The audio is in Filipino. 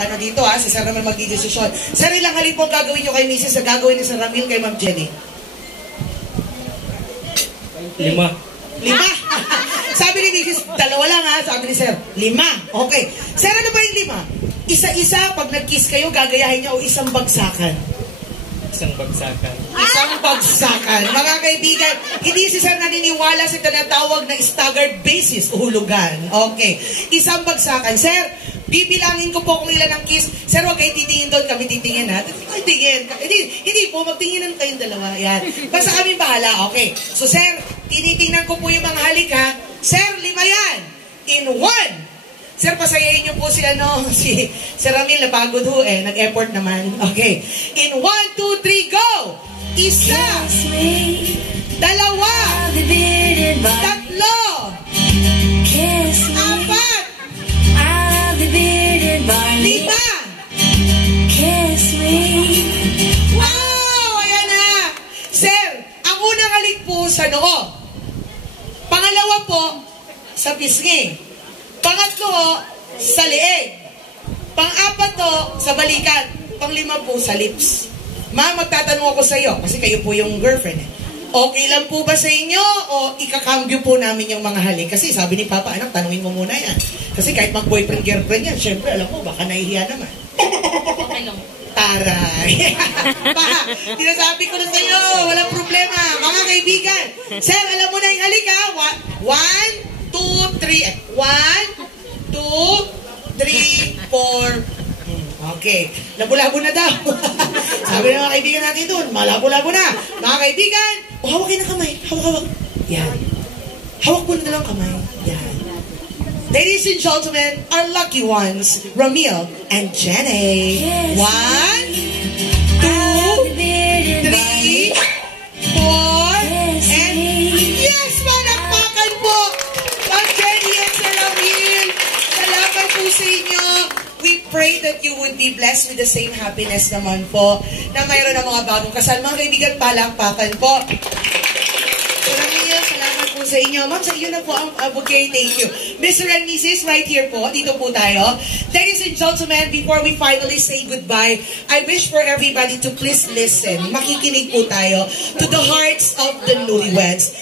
Ano dito si Sir Ramil magdidesisyon. Sir, ilang halip po gagawin nyo kay Mrs. sa gagawin ni Sir Ramil kay Ma'am Jenny? 5. 5? Sabi ni Mrs. 2 lang sabi ni Sir, 5. Okay. Sir, ano ba yung 5? Isa-isa, pag nag-kiss kayo, gagayahin niya o isang bagsakan? Isang bagsakan. Isang bagsakan. Mga kaibigan, hindi si Sir naniniwala sa tinatawag na staggered basis, uhulugan. Okay. Isang bagsakan. Sir, bibilangin ko po kung ilan ang kiss. Sir, huwag kayo titingin doon. Kami titingin ha. Titingin. Hindi po, magtinginan kayong dalawa. Yan. Basta kami bahala. Okay. So, Sir, tinitingnan ko po yung mga halik ha. Sir, 5 yan. In 1. Sir, pasayahin niyo po si Sir Ramil, napagod ho nag-effort naman. Okay. In 1, 2, 3, go! 1, 2, 3, 4, 5, 6, 7, 8, 9, 10. Wow! Ayan na! Sir, ang unang halik po sa noo. Pangalawa po, sa pisngi. Pangatlo, sa leeg. Pang-apat to, sa balikat. Pang-5 po, sa lips. Ma, magtatanong ako sa iyo, kasi kayo po yung girlfriend Okay lang po ba sa inyo o ikakambyo po namin yung mga halik? Kasi sabi ni Papa, anak, tanungin mo muna yan. Kasi kahit mag-boyfriend, girlfriend yan, syempre, alam mo, baka nahihiya naman. Okay lang. Taray. Pa, sinasabi ko na sa iyo, walang problema. Mga kaibigan, Sir, alam mo na yung halik ha? 1, 2, 3. 1, 2, 3, 4. Okay. Labo-labo na daw. Sabi ng mga kaibigan natin doon, malabo-labo na. Mga kaibigan, hawak kayo ng kamay. Hawak. Yan. Hawak mo na lang kamay. Yan. Ladies and gentlemen, our lucky ones, Ramil and Jenny. 1, 2, 3, 4, and yes, malakpakan po! Ma'am Jenny and Sir Ramil, salamat po sa inyo. We pray that you would be blessed with the same happiness naman po na mayroon ng mga bagong kasal. Mga kaibigan, palakpakan po. Sir Ramil, salamat po sa inyo. Ma'am, sa iyo na po ang bouquet. Thank you. Mr. and Mrs. right here po. Dito po tayo. Ladies and gentlemen, before we finally say goodbye, I wish for everybody to please listen. Makikinig po tayo to the hearts of the newlyweds.